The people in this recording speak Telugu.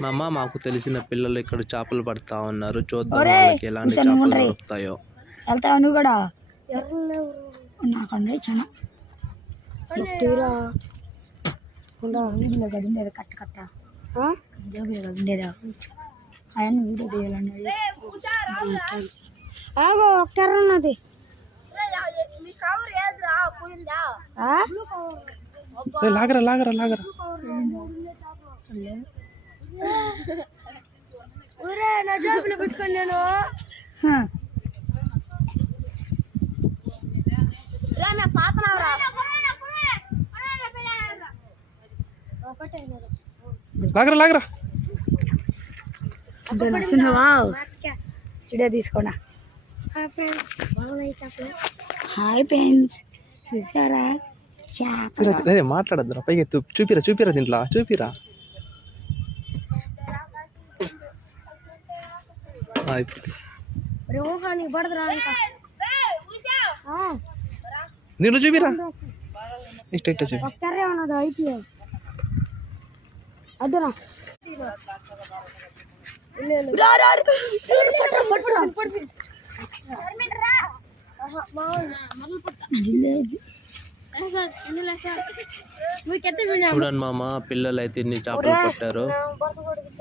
మామ మాకు తెలిసిన పిల్లలు ఇక్కడ చేపలు పడతా ఉన్నారు. చూద్దాం వాళ్ళకి ఎలాంటి చేపలు దొరుకుతాయో. వెళ్తావు నువ్వు కూడా? నాకండి చాలా వీడియో కడిండేది కట్ట కట్ట ఉండేదా ఆయన వీడియో తీయాలన్నది. ఒకసారి ఉన్నది లాగరా లాగరా లాగరా. నా జాబులో పెట్టుకోండి నేను. లాగరా లాగరా. వీడియో తీసుకోండి. హాయ్ ఫ్రెండ్స్, చూసారా మాట్లాడద్దు పైకి చూపిరా చూపిరా దీంట్లో చూపిరా. దీంట్లో చూపిరా. ఇష్ట ఇష్ట చూపి. అదురా చూడండి మామ, పిల్లలు అయితే ఇన్ని చేపలు పట్టారు.